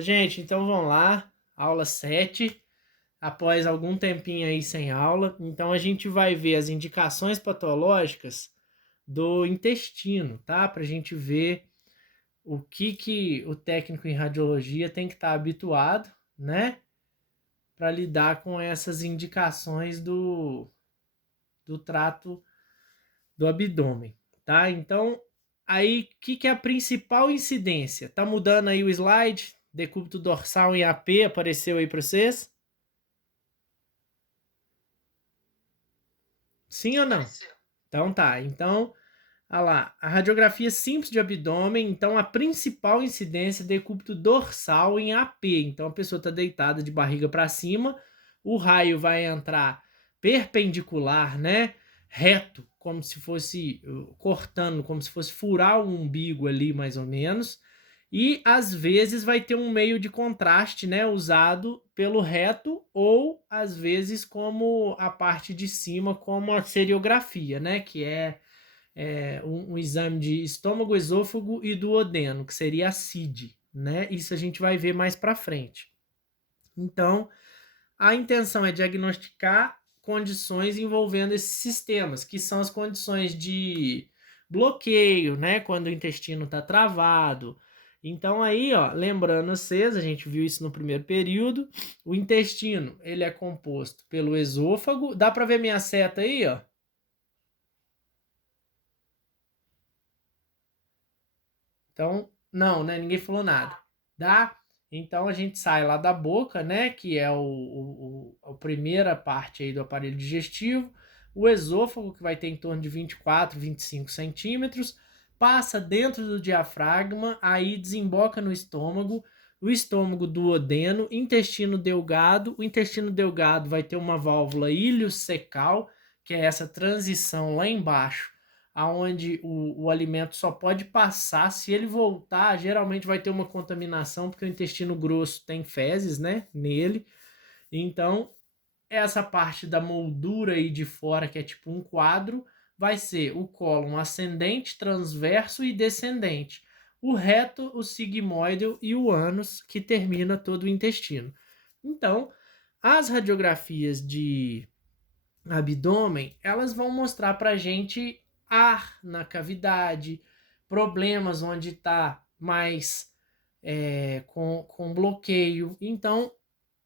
Gente, então vamos lá, aula 7. Após algum tempinho aí sem aula. Então a gente vai ver as indicações patológicas do intestino, tá? Para a gente ver o que o técnico em radiologia tem que estar habituado, né? Para lidar com essas indicações do trato do abdômen, tá? Então, aí, o que é a principal incidência? Tá mudando aí o slide? Decúbito dorsal em AP apareceu aí para vocês? Sim ou não? Apareceu. Então tá. Então, olha lá, a radiografia simples de abdômen, então a principal incidência é decúbito dorsal em AP. Então a pessoa está deitada de barriga para cima, o raio vai entrar perpendicular, né? Reto, como se fosse cortando, como se fosse furar o umbigo ali, mais ou menos. E às vezes vai ter um meio de contraste, né, usado pelo reto ou às vezes como a parte de cima, como a seriografia, né, que é um exame de estômago, esôfago e duodeno, que seria a CID, né? Isso a gente vai ver mais para frente. Então, a intenção é diagnosticar condições envolvendo esses sistemas, que são as condições de bloqueio, né? Quando o intestino está travado. Então aí, ó, lembrando vocês, a gente viu isso no primeiro período, o intestino, ele é composto pelo esôfago. Dá para ver minha seta aí, ó? Então, não, né? Ninguém falou nada. Dá? Então a gente sai lá da boca, né? Que é a primeira parte aí do aparelho digestivo. O esôfago, que vai ter em torno de 24, 25 centímetros, passa dentro do diafragma, aí desemboca no estômago, o estômago duodeno, intestino delgado. O intestino delgado vai ter uma válvula iliocecal, que é essa transição lá embaixo aonde o alimento só pode passar. Se ele voltar, geralmente vai ter uma contaminação, porque o intestino grosso tem fezes, né, nele. Então, essa parte da moldura aí de fora, que é tipo um quadro, vai ser o cólon ascendente, transverso e descendente. O reto, o sigmoide e o ânus, que termina todo o intestino. Então, as radiografias de abdômen, elas vão mostrar para gente ar na cavidade, problemas onde está mais com bloqueio. Então,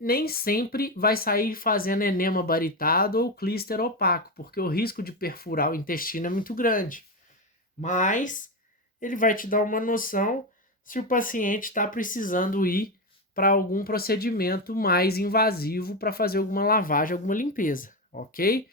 nem sempre vai sair fazendo enema baritado ou clíster opaco, porque o risco de perfurar o intestino é muito grande. Mas ele vai te dar uma noção se o paciente está precisando ir para algum procedimento mais invasivo para fazer alguma lavagem, alguma limpeza, ok?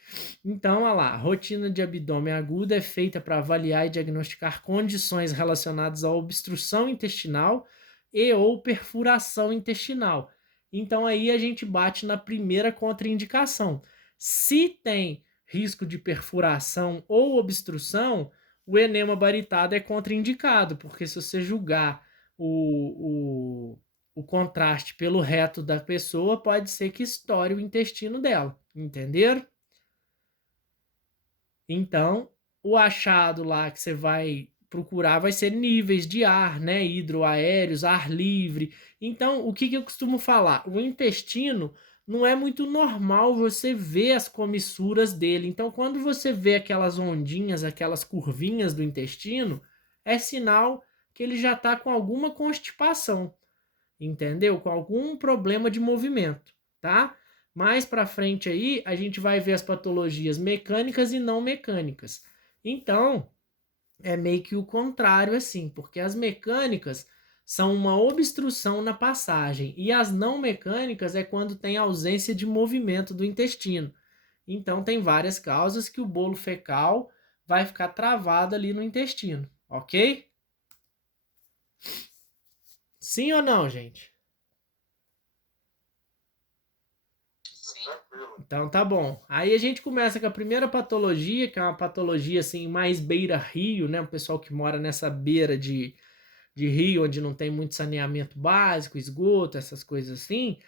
Então, olha lá, a rotina de abdômen aguda é feita para avaliar e diagnosticar condições relacionadas à obstrução intestinal e ou perfuração intestinal. Então aí a gente bate na primeira contraindicação. Se tem risco de perfuração ou obstrução, o enema baritado é contraindicado, porque se você julgar o contraste pelo reto da pessoa, pode ser que estoure o intestino dela, entenderam? Então, o achado lá que você vai procurar vai ser níveis de ar, né? Hidroaéreos, ar livre. Então, o que eu costumo falar? O intestino não é muito normal você ver as comissuras dele. Então, quando você vê aquelas ondinhas, aquelas curvinhas do intestino, é sinal que ele já está com alguma constipação, entendeu? Com algum problema de movimento, tá? Mais para frente aí, a gente vai ver as patologias mecânicas e não mecânicas. Então, é meio que o contrário assim, porque as mecânicas são uma obstrução na passagem e as não mecânicas é quando tem ausência de movimento do intestino. Então, tem várias causas que o bolo fecal vai ficar travado ali no intestino, ok? Sim ou não, gente? Sim. Então tá bom. Aí a gente começa com a primeira patologia, que é uma patologia assim mais beira-rio, né? O pessoal que mora nessa beira de rio, onde não tem muito saneamento básico, esgoto, essas coisas assim.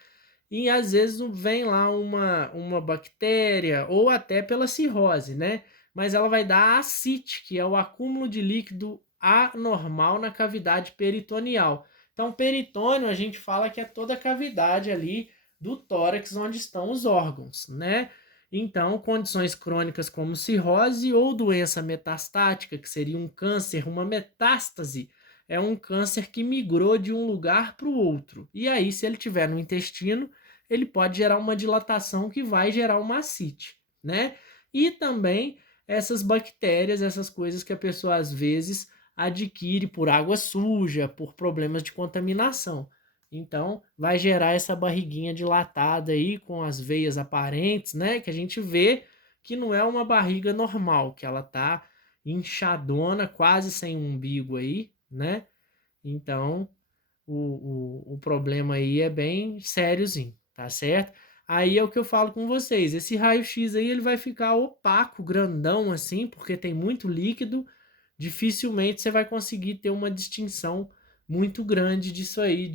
E às vezes vem lá uma bactéria, ou até pela cirrose, né? Mas ela vai dar ascite, que é o acúmulo de líquido anormal na cavidade peritoneal. Então, peritônio a gente fala que é toda a cavidade ali do tórax onde estão os órgãos, né? Então, condições crônicas como cirrose ou doença metastática, que seria um câncer, uma metástase, é um câncer que migrou de um lugar para o outro. E aí, se ele tiver no intestino, ele pode gerar uma dilatação que vai gerar uma ascite, né? E também essas bactérias, essas coisas que a pessoa às vezes adquire por água suja, por problemas de contaminação. Então, vai gerar essa barriguinha dilatada aí com as veias aparentes, né? Que a gente vê que não é uma barriga normal, que ela tá inchadona, quase sem umbigo aí, né? Então, o problema aí é bem sériozinho, tá certo? Aí é o que eu falo com vocês, esse raio-x aí ele vai ficar opaco, grandão assim, porque tem muito líquido, dificilmente você vai conseguir ter uma distinção muito grande disso aí,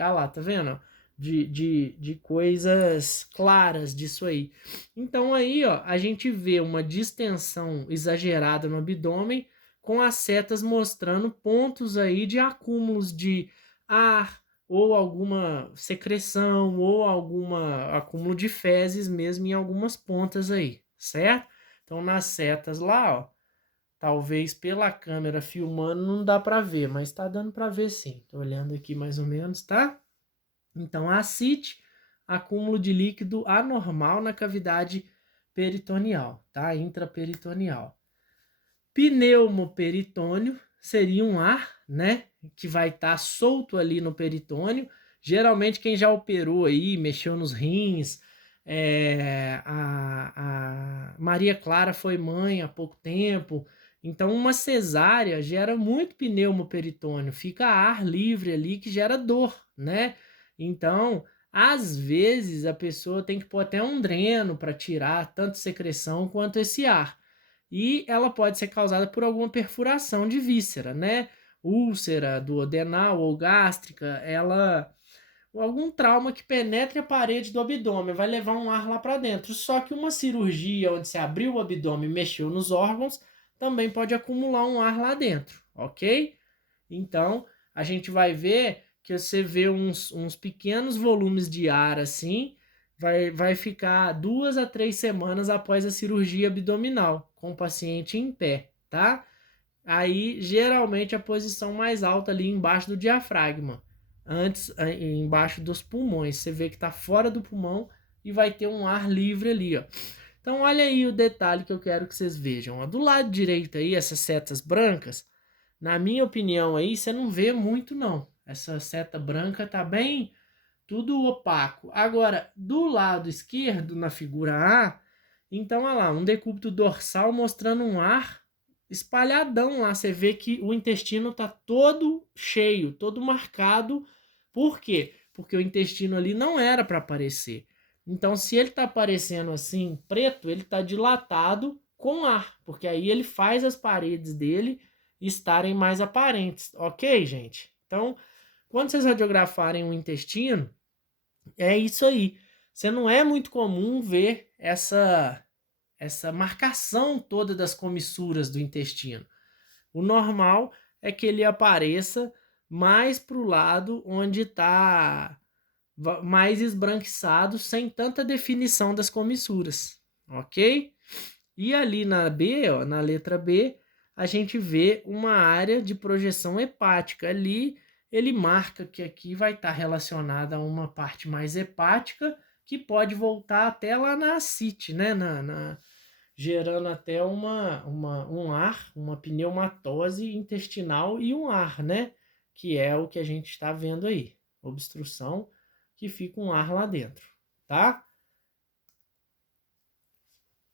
ah lá, tá vendo? De coisas claras disso aí. Então aí, ó, a gente vê uma distensão exagerada no abdômen, com as setas mostrando pontos aí de acúmulos de ar, ou alguma secreção, ou alguma acúmulo de fezes mesmo em algumas pontas aí, certo? Então nas setas lá, ó, talvez pela câmera filmando não dá para ver, mas tá dando para ver sim. Tô olhando aqui mais ou menos, tá? Então ascite, acúmulo de líquido anormal na cavidade peritoneal, tá? Intraperitoneal. Pneumoperitônio seria um ar, né, que vai estar solto ali no peritônio. Geralmente quem já operou aí, mexeu nos rins, a Maria Clara foi mãe há pouco tempo, então uma cesárea gera muito pneumoperitônio, fica ar livre ali que gera dor, né? Então, às vezes a pessoa tem que pôr até um dreno para tirar tanto secreção quanto esse ar. E ela pode ser causada por alguma perfuração de víscera, né? Úlcera duodenal ou gástrica, algum trauma que penetre a parede do abdômen, vai levar um ar lá para dentro. Só que uma cirurgia onde se abriu o abdômen e mexeu nos órgãos, também pode acumular um ar lá dentro, ok? Então, a gente vai ver que você vê uns pequenos volumes de ar assim, vai ficar 2 a 3 semanas após a cirurgia abdominal, com o paciente em pé, tá? Aí, geralmente, a posição mais alta ali embaixo do diafragma, antes, embaixo dos pulmões. Você vê que tá fora do pulmão e vai ter um ar livre ali, ó. Então, olha aí o detalhe que eu quero que vocês vejam. Ó. Do lado direito aí, essas setas brancas, na minha opinião aí, você não vê muito não. Essa seta branca tá bem tudo opaco. Agora, do lado esquerdo, na figura A, então, olha lá, um decúbito dorsal mostrando um ar espalhadão lá. Você vê que o intestino tá todo cheio, todo marcado. Por quê? Porque o intestino ali não era para aparecer. Então, se ele tá aparecendo assim, preto, ele tá dilatado com ar, porque aí ele faz as paredes dele estarem mais aparentes, ok, gente? Então, quando vocês radiografarem o intestino, é isso aí. Você não é muito comum ver essa marcação toda das comissuras do intestino. O normal é que ele apareça mais para o lado onde está mais esbranquiçado, sem tanta definição das comissuras, ok? E ali na B, ó, na letra B, a gente vê uma área de projeção hepática. Ali ele marca que aqui vai estar relacionada a uma parte mais hepática, que pode voltar até lá na ascite, né? Gerando até um ar, uma pneumatose intestinal e um ar, né? Que é o que a gente está vendo aí. Obstrução, que fica um ar lá dentro, tá?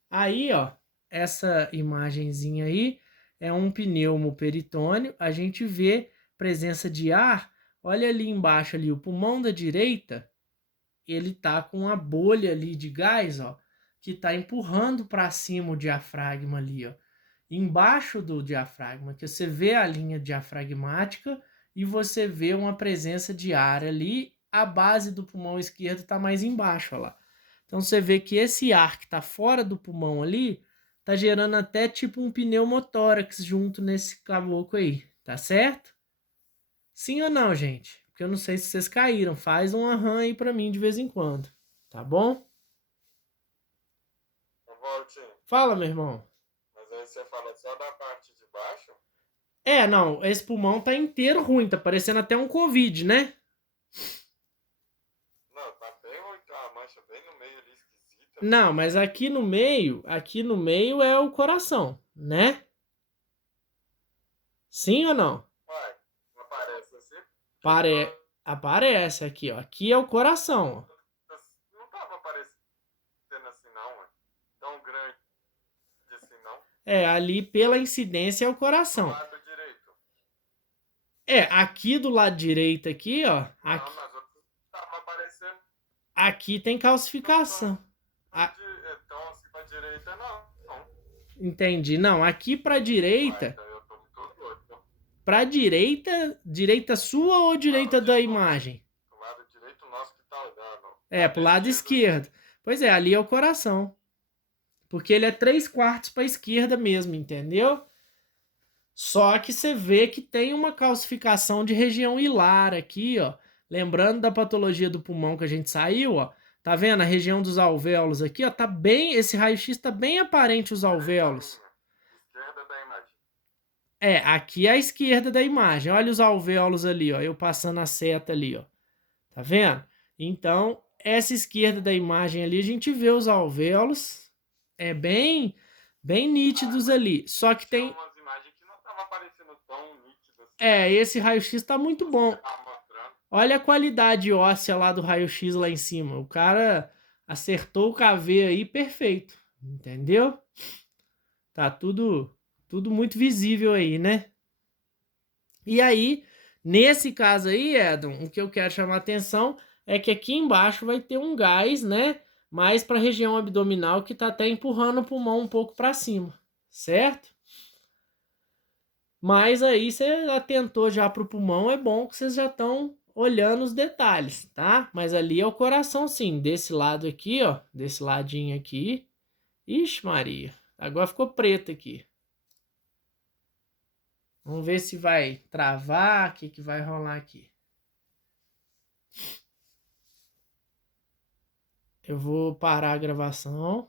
Aí, ó, essa imagenzinha aí é um pneumoperitônio. A gente vê presença de ar. Olha ali embaixo ali, o pulmão da direita, ele tá com uma bolha ali de gás, ó, que tá empurrando para cima o diafragma ali, ó. Embaixo do diafragma, que você vê a linha diafragmática e você vê uma presença de ar ali. A base do pulmão esquerdo tá mais embaixo, ó lá. Então você vê que esse ar que está fora do pulmão ali tá gerando até tipo um pneumotórax junto nesse caboclo aí, tá certo? Sim ou não, gente? porque eu não sei se vocês caíram. Faz um aham aí pra mim de vez em quando, tá bom? Ô, Valtinho, Fala, meu irmão. mas aí você fala só da parte de baixo? Não, esse pulmão tá inteiro ruim, tá parecendo até um Covid, né? Não, tá bem ruim, tá uma mancha bem no meio ali, esquisita. Não, mas aqui no meio é o coração, né? Sim ou não? Uai, não aparece assim? Pare... Aparece aqui, ó. Aqui é o coração, ó. Não tava aparecendo assim não, ué. Tão grande assim não. Ali pela incidência é o Do coração. lado direito. Aqui do lado direito aqui, ó. Não, nas outras tava aparecendo. Aqui tem calcificação. Então assim pra direita não. Entendi. Não, aqui pra Uai, direita. então eu tô muito doido. Pra direita, direita sua ou direita Não, da de imagem? Do lado direito nosso que tá olhando. Pro lado esquerdo. Pois é, ali é o coração. Porque ele é 3/4 pra esquerda mesmo, entendeu? Só que você vê que tem uma calcificação de região hilar aqui, ó. Lembrando da patologia do pulmão que a gente saiu, ó. Tá vendo? A região dos alvéolos aqui, ó. Tá bem. Esse raio-x tá bem aparente os alvéolos. Esquerda da imagem. Aqui é a esquerda da imagem. Olha os alvéolos ali, ó. Eu passando a seta ali, ó. Tá vendo? Então, essa esquerda da imagem ali, a gente vê os alvéolos. É bem nítidos ali. Só que Tinha tem. umas imagens que não tava aparecendo tão nítidas assim. Esse raio-x tá muito bom. Você tava mostrando. Olha a qualidade óssea lá do raio-x lá em cima. O cara acertou o KV aí perfeito. Entendeu? Tá tudo muito visível aí, né? E aí, nesse caso aí, Edon, o que eu quero chamar a atenção é que aqui embaixo vai ter um gás, né? Mais para a região abdominal que tá até empurrando o pulmão um pouco para cima, certo? Mas aí você atentou já pro pulmão, é bom que vocês já estão olhando os detalhes, tá? Mas ali é o coração sim, desse lado aqui, ó, desse ladinho aqui. Ixi, Maria, agora ficou preto aqui. Vamos ver se vai travar, o que vai rolar aqui. Eu vou parar a gravação.